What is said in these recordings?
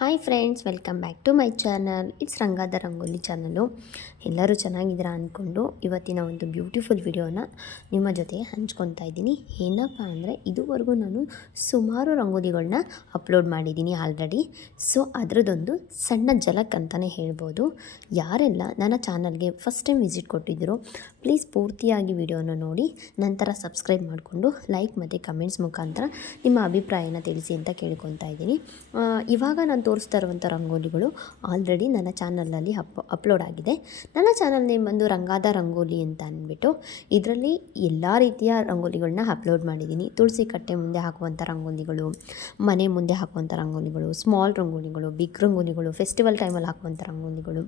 Hi friends welcome back to my channel it's ರಂಗಾದ Rangoli channel ಎಲ್ಲರೂ ಚೆನ್ನಾಗಿದ್ದೀರಾ ಅಂದ್ಕೊಂಡು ಇವತ್ತಿನ ಒಂದು ಬ್ಯೂಟಿಫುಲ್ ವಿಡಿಯೋನ ನಿಮ್ಮ ಜೊತೆ ಹಂಚ್ಕೊತಾ ಇದ್ದೀನಿ. ಏನಪ್ಪ ಅಂದರೆ ಇದುವರೆಗೂ ನಾನು ಸುಮಾರು ರಂಗೋಲಿಗಳನ್ನ ಅಪ್ಲೋಡ್ ಮಾಡಿದ್ದೀನಿ ಆಲ್ರೆಡಿ ಸೊ ಅದರದೊಂದು ಸಣ್ಣ ಜಲಕ್ ಅಂತಲೇ ಹೇಳ್ಬೋದು. ಯಾರೆಲ್ಲ ನನ್ನ ಚಾನಲ್ಗೆ ಫಸ್ಟ್ ಟೈಮ್ ವಿಸಿಟ್ ಕೊಟ್ಟಿದ್ದರು ಪ್ಲೀಸ್ ಪೂರ್ತಿಯಾಗಿ ವಿಡಿಯೋನ ನೋಡಿ, ನಂತರ ಸಬ್ಸ್ಕ್ರೈಬ್ ಮಾಡಿಕೊಂಡು ಲೈಕ್ ಮತ್ತು ಕಮೆಂಟ್ಸ್ ಮುಖಾಂತರ ನಿಮ್ಮ ಅಭಿಪ್ರಾಯನ ತಿಳಿಸಿ ಅಂತ ಕೇಳ್ಕೊತಾ ಇದ್ದೀನಿ. ಇವಾಗ ನಾನು ತೋರಿಸ್ತಾ ಇರುವಂಥ ರಂಗೋಲಿಗಳು ಆಲ್ರೆಡಿ ನನ್ನ ಚಾನಲಲ್ಲಿ ಅಪ್ ಅಪ್ಲೋಡ್ ಆಗಿದೆ. ನನ್ನ ಚಾನಲ್ ನೇಮ್ ಬಂದು ರಂಗಾದ ರಂಗೋಲಿ ಅಂತ ಅಂದ್ಬಿಟ್ಟು ಇದರಲ್ಲಿ ಎಲ್ಲ ರೀತಿಯ ರಂಗೋಲಿಗಳನ್ನ ಅಪ್ಲೋಡ್ ಮಾಡಿದ್ದೀನಿ. ತುಳಸಿ ಕಟ್ಟೆ ಮುಂದೆ ಹಾಕುವಂಥ ರಂಗೋಲಿಗಳು, ಮನೆ ಮುಂದೆ ಹಾಕುವಂಥ ರಂಗೋಲಿಗಳು ಸ್ಮಾಲ್ ರಂಗೋಲಿಗಳು ಬಿಗ್ ರಂಗೋಲಿಗಳು ಫೆಸ್ಟಿವಲ್ ಟೈಮಲ್ಲಿ ಹಾಕುವಂಥ ರಂಗೋಲಿಗಳು,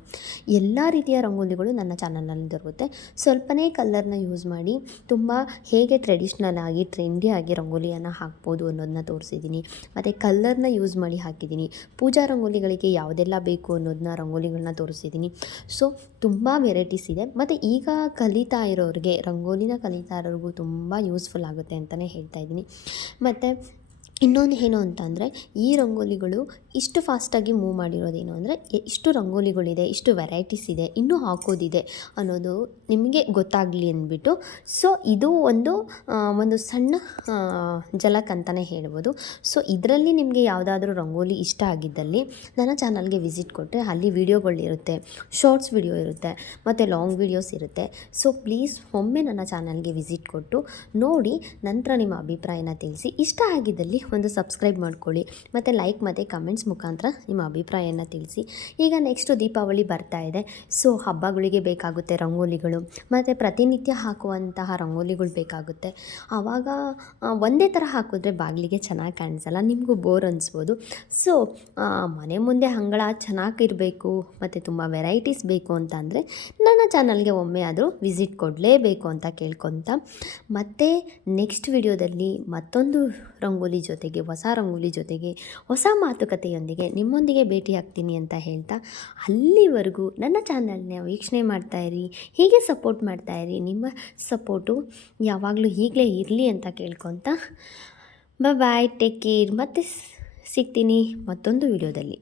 ಎಲ್ಲ ರೀತಿಯ ರಂಗೋಲಿಗಳು ನನ್ನ ಚಾನಲ್ನಲ್ಲಿ ದೊರಕುತ್ತೆ. ಸ್ವಲ್ಪನೇ ಕಲರ್ನ ಯೂಸ್ ಮಾಡಿ ತುಂಬ ಹೇಗೆ ಟ್ರೆಡಿಷ್ನಲ್ ಆಗಿ ಟ್ರೆಂಡಿ ಆಗಿ ರಂಗೋಲಿಯನ್ನು ಹಾಕ್ಬೋದು ಅನ್ನೋದನ್ನ ತೋರಿಸಿದ್ದೀನಿ. ಮತ್ತು ಕಲ್ಲರ್ನ ಯೂಸ್ ಮಾಡಿ ಹಾಕಿದ್ದೀನಿ. ಪೂಜಾ ರಂಗೋಲಿಗಳಿಗೆ ಯಾವುದೆಲ್ಲ ಬೇಕು ಅನ್ನೋದನ್ನ ರಂಗೋಲಿಗಳನ್ನ ತೋರಿಸಿದ್ದೀನಿ. ಸೊ ತುಂಬ ವೆರೈಟೀಸ್ ಇದೆ. ಮತ್ತು ಈಗ ಕಲಿತಾ ಇರೋರಿಗೆ, ರಂಗೋಲಿನ ಕಲಿತಾ ಇರೋರಿಗೂ ತುಂಬ ಯೂಸ್ಫುಲ್ ಆಗುತ್ತೆ ಅಂತಲೇ ಹೇಳ್ತಾ ಇದ್ದೀನಿ. ಮತ್ತು ಇನ್ನೊಂದು ಏನು ಅಂತ ಅಂದರೆ ಈ ರಂಗೋಲಿಗಳು ಇಷ್ಟು ಫಾಸ್ಟಾಗಿ ಮೂವ್ ಮಾಡಿರೋದೇನು ಅಂದರೆ ಇಷ್ಟು ರಂಗೋಲಿಗಳಿದೆ, ಇಷ್ಟು ವೆರೈಟೀಸ್ ಇದೆ, ಇನ್ನೂ ಹಾಕೋದಿದೆ ಅನ್ನೋದು ನಿಮಗೆ ಗೊತ್ತಾಗಲಿ ಅಂದ್ಬಿಟ್ಟು ಸೊ ಇದು ಒಂದು ಒಂದು ಸಣ್ಣ ಜಲಕ್ ಅಂತಲೇ ಹೇಳ್ಬೋದು. ಸೊ ಇದರಲ್ಲಿ ನಿಮಗೆ ಯಾವುದಾದ್ರೂ ರಂಗೋಲಿ ಇಷ್ಟ ಆಗಿದ್ದಲ್ಲಿ, ನನ್ನ ಚಾನಲ್ಗೆ ವಿಸಿಟ್ ಕೊಟ್ಟರೆ ಅಲ್ಲಿ ವೀಡಿಯೋಗಳಿರುತ್ತೆ ಶಾರ್ಟ್ಸ್ ವಿಡಿಯೋ ಇರುತ್ತೆ, ಮತ್ತು ಲಾಂಗ್ ವೀಡಿಯೋಸ್ ಇರುತ್ತೆ. ಸೊ ಪ್ಲೀಸ್ ಒಮ್ಮೆ ನನ್ನ ಚಾನಲ್ಗೆ ವಿಸಿಟ್ ಕೊಟ್ಟು ನೋಡಿ, ನಂತರ ನಿಮ್ಮ ಅಭಿಪ್ರಾಯನ ತಿಳಿಸಿ. ಇಷ್ಟ ಆಗಿದ್ದಲ್ಲಿ ಒಂದು ಸಬ್ಸ್ಕ್ರೈಬ್ ಮಾಡ್ಕೊಳ್ಳಿ ಮತ್ತು ಲೈಕ್ ಮತ್ತು ಕಮೆಂಟ್ಸ್ ಮುಖಾಂತರ ನಿಮ್ಮ ಅಭಿಪ್ರಾಯನ ತಿಳಿಸಿ. ಈಗ ನೆಕ್ಸ್ಟು ದೀಪಾವಳಿ ಬರ್ತಾ ಇದೆ. ಸೊ ಹಬ್ಬಗಳಿಗೆ ಬೇಕಾಗುತ್ತೆ ರಂಗೋಲಿಗಳು ಮತ್ತು ಪ್ರತಿನಿತ್ಯ ಹಾಕುವಂತಹ ರಂಗೋಲಿಗಳು ಬೇಕಾಗುತ್ತೆ. ಆವಾಗ ಒಂದೇ ಥರ ಹಾಕಿದ್ರೆ ಬಾಗಿಲಿಗೆ ಚೆನ್ನಾಗಿ ಕಾಣಿಸಲ್ಲ, ನಿಮಗೂ ಬೋರ್ ಅನಿಸ್ಬೋದು. ಸೊ ಮನೆ ಮುಂದೆ ಅಂಗಳ ಚೆನ್ನಾಗಿರಬೇಕು ಮತ್ತು ತುಂಬ ವೆರೈಟೀಸ್ ಬೇಕು ಅಂತ ಅಂದರೆ ನನ್ನ ಚಾನಲ್ಗೆ ಒಮ್ಮೆ ಆದರೂ ವಿಸಿಟ್ ಕೊಡಲೇಬೇಕು ಅಂತ ಕೇಳ್ಕೊತ. ಮತ್ತು ನೆಕ್ಸ್ಟ್ ವಿಡಿಯೋದಲ್ಲಿ ಮತ್ತೊಂದು ರಂಗೋಲಿ ಜೊತೆಗೆ, ಹೊಸ ರಂಗೋಲಿ ಜೊತೆಗೆ, ಹೊಸ ಮಾತುಕತೆಯೊಂದಿಗೆ ನಿಮ್ಮೊಂದಿಗೆ ಭೇಟಿ ಆಗ್ತೀನಿ ಅಂತ ಹೇಳ್ತಾ ಅಲ್ಲಿವರೆಗೂ ನನ್ನ ಚಾನಲ್ನ ವೀಕ್ಷಣೆ ಮಾಡ್ತಾಯಿರಿ ಹೀಗೆ ಸಪೋರ್ಟ್ ಮಾಡ್ತಾಯಿರಿ ನಿಮ್ಮ ಸಪೋರ್ಟು ಯಾವಾಗಲೂ ಈಗಲೇ ಇರಲಿ ಅಂತ ಕೇಳ್ಕೊತ. Bye take care. ಮತ್ತೆ ಸಿಗ್ತೀನಿ ಮತ್ತೊಂದು ವಿಡಿಯೋದಲ್ಲಿ.